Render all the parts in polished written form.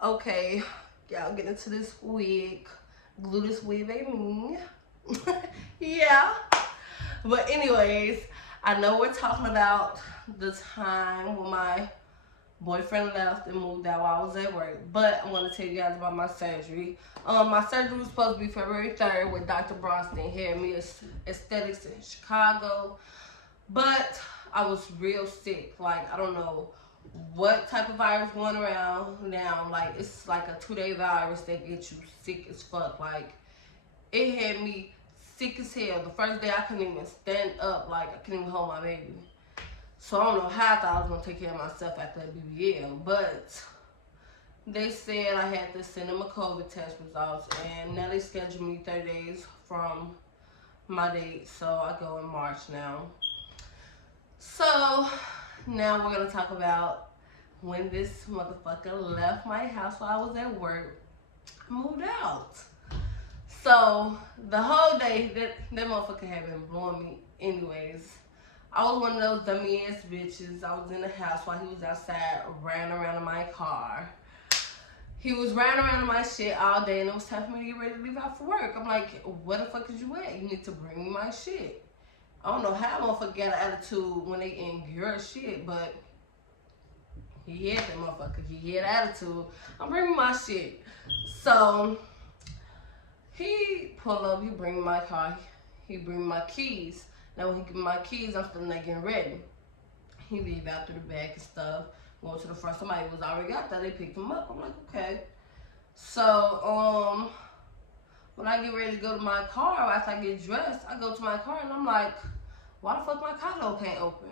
Okay, y'all get into this wig. Glue this wig at me. Yeah. But anyways, I know we're talking about the time when my boyfriend left and moved out while I was at work. But I want to tell you guys about my surgery. My surgery was supposed to be February 3rd with Dr. Bronstein here at Me Aesthetics in Chicago. But I was real sick. Like, I don't know what type of virus going around now. Like, it's like a 2-day virus that gets you sick as fuck. Like, it had me sick as hell. The first day I couldn't even stand up. Like, I couldn't even hold my baby. So I don't know how I thought I was going to take care of myself after that BBL. But they said I had to send them a COVID test results. And now they scheduled me 30 days from my date. So I go in March now. So now we're gonna talk about when this motherfucker left my house while I was at work. I moved out. So the whole day that motherfucker had been blowing me anyways. I was one of those dummy ass bitches. I was in the house while he was outside riding around in my car. He was riding around in my shit all day and it was time for me to get ready to leave out for work. I'm like, where the fuck is you at? You need to bring me my shit. I don't know how motherfucker got an attitude when they in your shit, but he had that motherfucker. He had attitude. I'm bringing my shit. So he pull up, he bring my car, he bring my keys. Now when he give me my keys, I'm still not getting ready. He leave out through the back and stuff, going to the front. Somebody was already out there, they picked him up. I'm like, okay. So when I get ready to go to my car, after I get dressed, I go to my car and I'm like, why the fuck my car door can't open?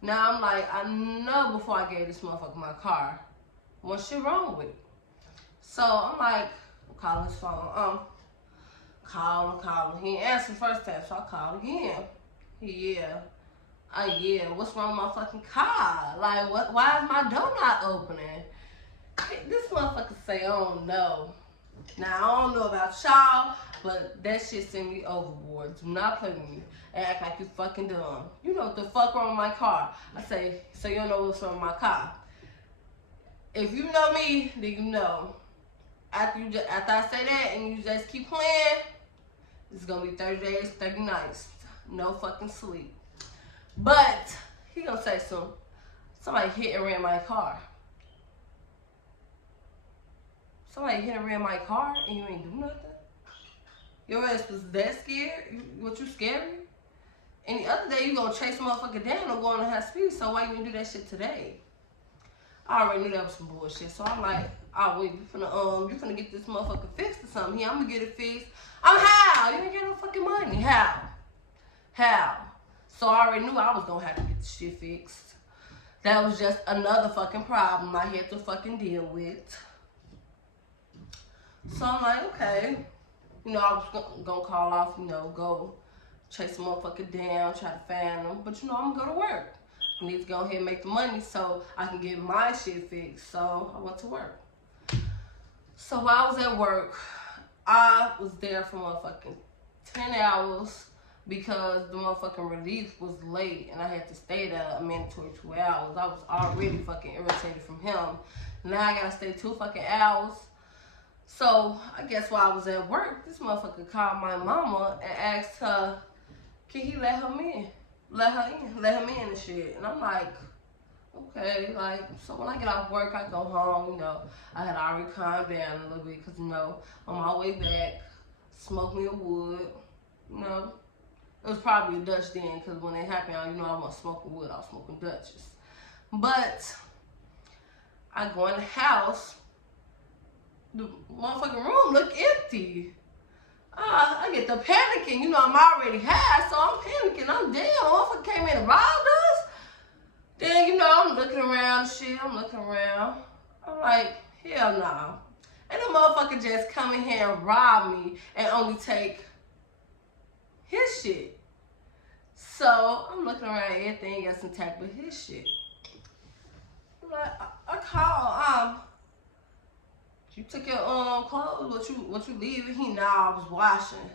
Now I'm like, I know before I gave this motherfucker my car, what shit wrong with it? So I'm like, I'm calling his phone. Calling. He ain't answer first time, so I called again. Yeah. Yeah, what's wrong with my fucking car? Like, what? Why is my door not opening? This motherfucker say, I don't know. Now, I don't know about y'all, but that shit sent me overboard. Do not play with me and act like you fucking dumb. You know what the fuck wrong with my car? I say, so you don't know what's wrong with my car. If you know me, then you know. After I say that and you just keep playing, it's gonna be 30 days, 30 nights. No fucking sleep. But, he gonna say somebody hit and ran my car. Somebody hit and ran my car and you ain't do nothing? Your ass was that scared? What, you scary? And the other day you gonna chase a motherfucker down or go on a high speed, so why you didn't do that shit today? I already knew that was some bullshit, so I'm like, oh wait, you finna get this motherfucker fixed or something. Here, I'm gonna get it fixed. How? You ain't got no fucking money. How? So I already knew I was gonna have to get the shit fixed. That was just another fucking problem I had to fucking deal with. So I'm like, okay. You know, I was gonna call off, go chase a motherfucker down, try to find them. But I'm gonna go to work. I need to go ahead and make the money so I can get my shit fixed. So I went to work. So while I was at work, I was there for motherfucking 10 hours because the motherfucking relief was late and I had to stay there a mandatory 2 hours. I was already fucking irritated from him. Now I gotta stay 2 fucking hours. So I guess while I was at work, this motherfucker called my mama and asked her, can he let him in? Let him in and shit. And I'm like, okay, like, so when I get off work, I go home, I had already calmed down a little bit because, on my way back, smoke me a wood, It was probably a Dutch then because when it happened, I wasn't smoking wood, I was smoking Dutches. But I go in the house, the motherfucking room look empty. I get to panicking. I'm already high, so I'm panicking. I'm damn, motherfucker came in and robbed us. Then, I'm looking around and shit. I'm like, hell no. And the motherfucker just come in here and rob me and only take his shit. So, I'm looking around, everything else intact but his shit. I'm like, I called, you took your clothes, what you leaving? He, nah, I was washing.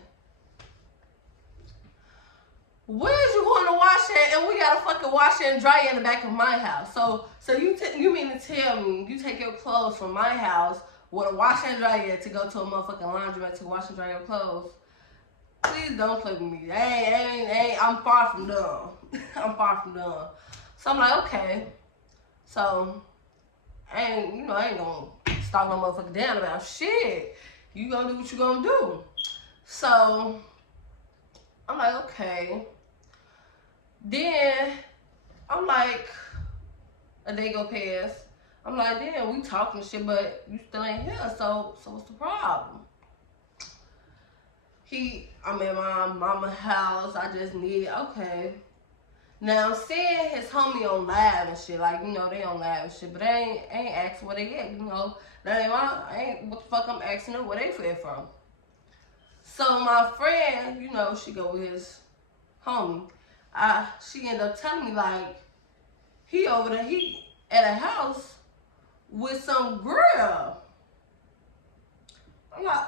where's you going to wash it? And we got a fucking washer and dryer in the back of my house. So you mean to tell me you take your clothes from my house with a washer and dryer to go to a motherfucking laundromat to wash and dry your clothes? Please don't play with me. I'm far from done. I'm far from done. So I'm like, okay. So I ain't gonna stalk no motherfucker down about shit. You gonna do what you gonna do. So I'm like, okay. Then I'm like, a day go past. I'm like, damn, we talking shit, but you still ain't here. So what's the problem? I'm at my mama's house. I just need, okay. Now I'm seeing his homie on live and shit, like, they on live and shit, but they ain't asking where they at, That ain't what the fuck I'm asking them where they fled from. So my friend, she go with his homie. She ended up telling me, like, he over there, he at a house with some girl. I'm like,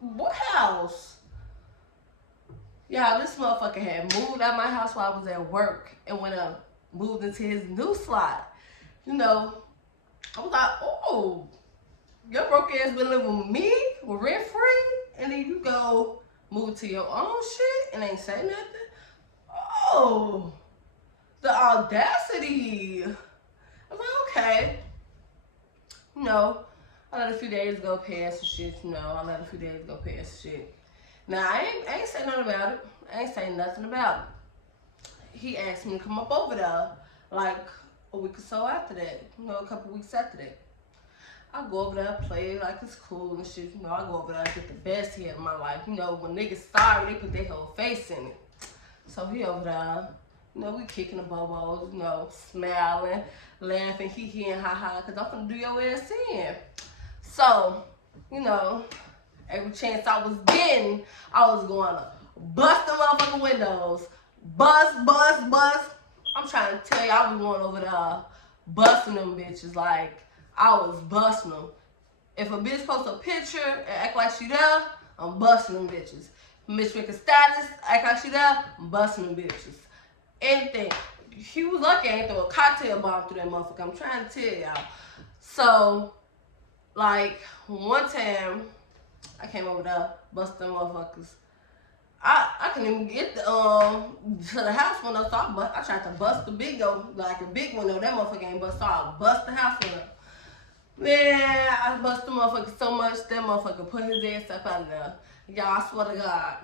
what house? Yeah, this motherfucker had moved out my house while I was at work and went up, moved into his new slot. I was like, oh, your broke ass been living with me, with rent free, and then you go move to your own shit and ain't say nothing? Oh, the audacity. I was like, okay. I let a few days go past the shit, I let a few days go past the shit. Now, I ain't say nothing about it. I ain't say nothing about it. He asked me to come up over there, like, a week or so after that. A couple weeks after that. I go over there, play like it's cool and shit. I go over there, get the best hit of my life. When niggas sorry, they put their whole face in it. So he over there, we kicking the bobos, smiling, laughing, hee and ha, because I'm finna do your ass in. So, every chance I was getting, I was going to bust the motherfucking windows. Bust. I'm trying to tell you, I was going over there busting them bitches. Like, I was busting them. If a bitch posts a picture and act like she there, I'm busting them bitches. Bitch make a status, act like she there, I'm busting them bitches. Anything. He was lucky I ain't throw a cocktail bomb through that motherfucker. I'm trying to tell y'all. So, like, one time, I came over there, busted them motherfuckers. I couldn't even get to the house window, so I tried to bust the big though, like a big window. That motherfucker ain't bust, so I bust the house window. Man, I bust the motherfucker so much, that motherfucker put his ass up out of there. Y'all, I swear to God.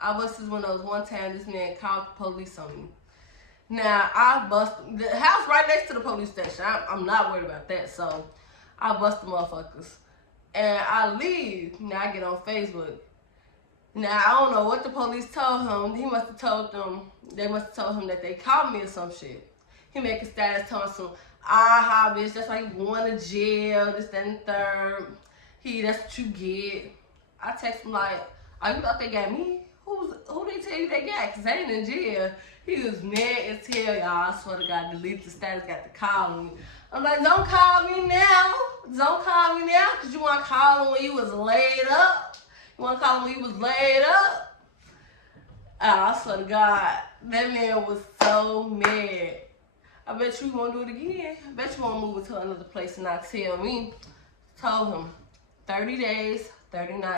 I bust his windows one time, this man called the police on me. Now, I bust, the house right next to the police station. I'm not worried about that, so I bust the motherfuckers. And I leave. Now, I get on Facebook. Now, I don't know what the police told him. He must have told them, they must have told him that they caught me or some shit. He make a status telling some, bitch, that's why you going to jail, this, that, and the third. That's what you get. I text him like, oh, you thought they got me? Who they tell you they got? Because they ain't in jail. He was mad as hell, y'all. I swear to God, delete the status, got to call me. I'm like, don't call me now. Don't call me now, because you want to call him when you was laid up. You want to call him when he was laid up? I swear to God, that man was so mad. I bet you won't do it again. I bet you won't move it to another place and not tell me. Told him 30 days, 30 nights.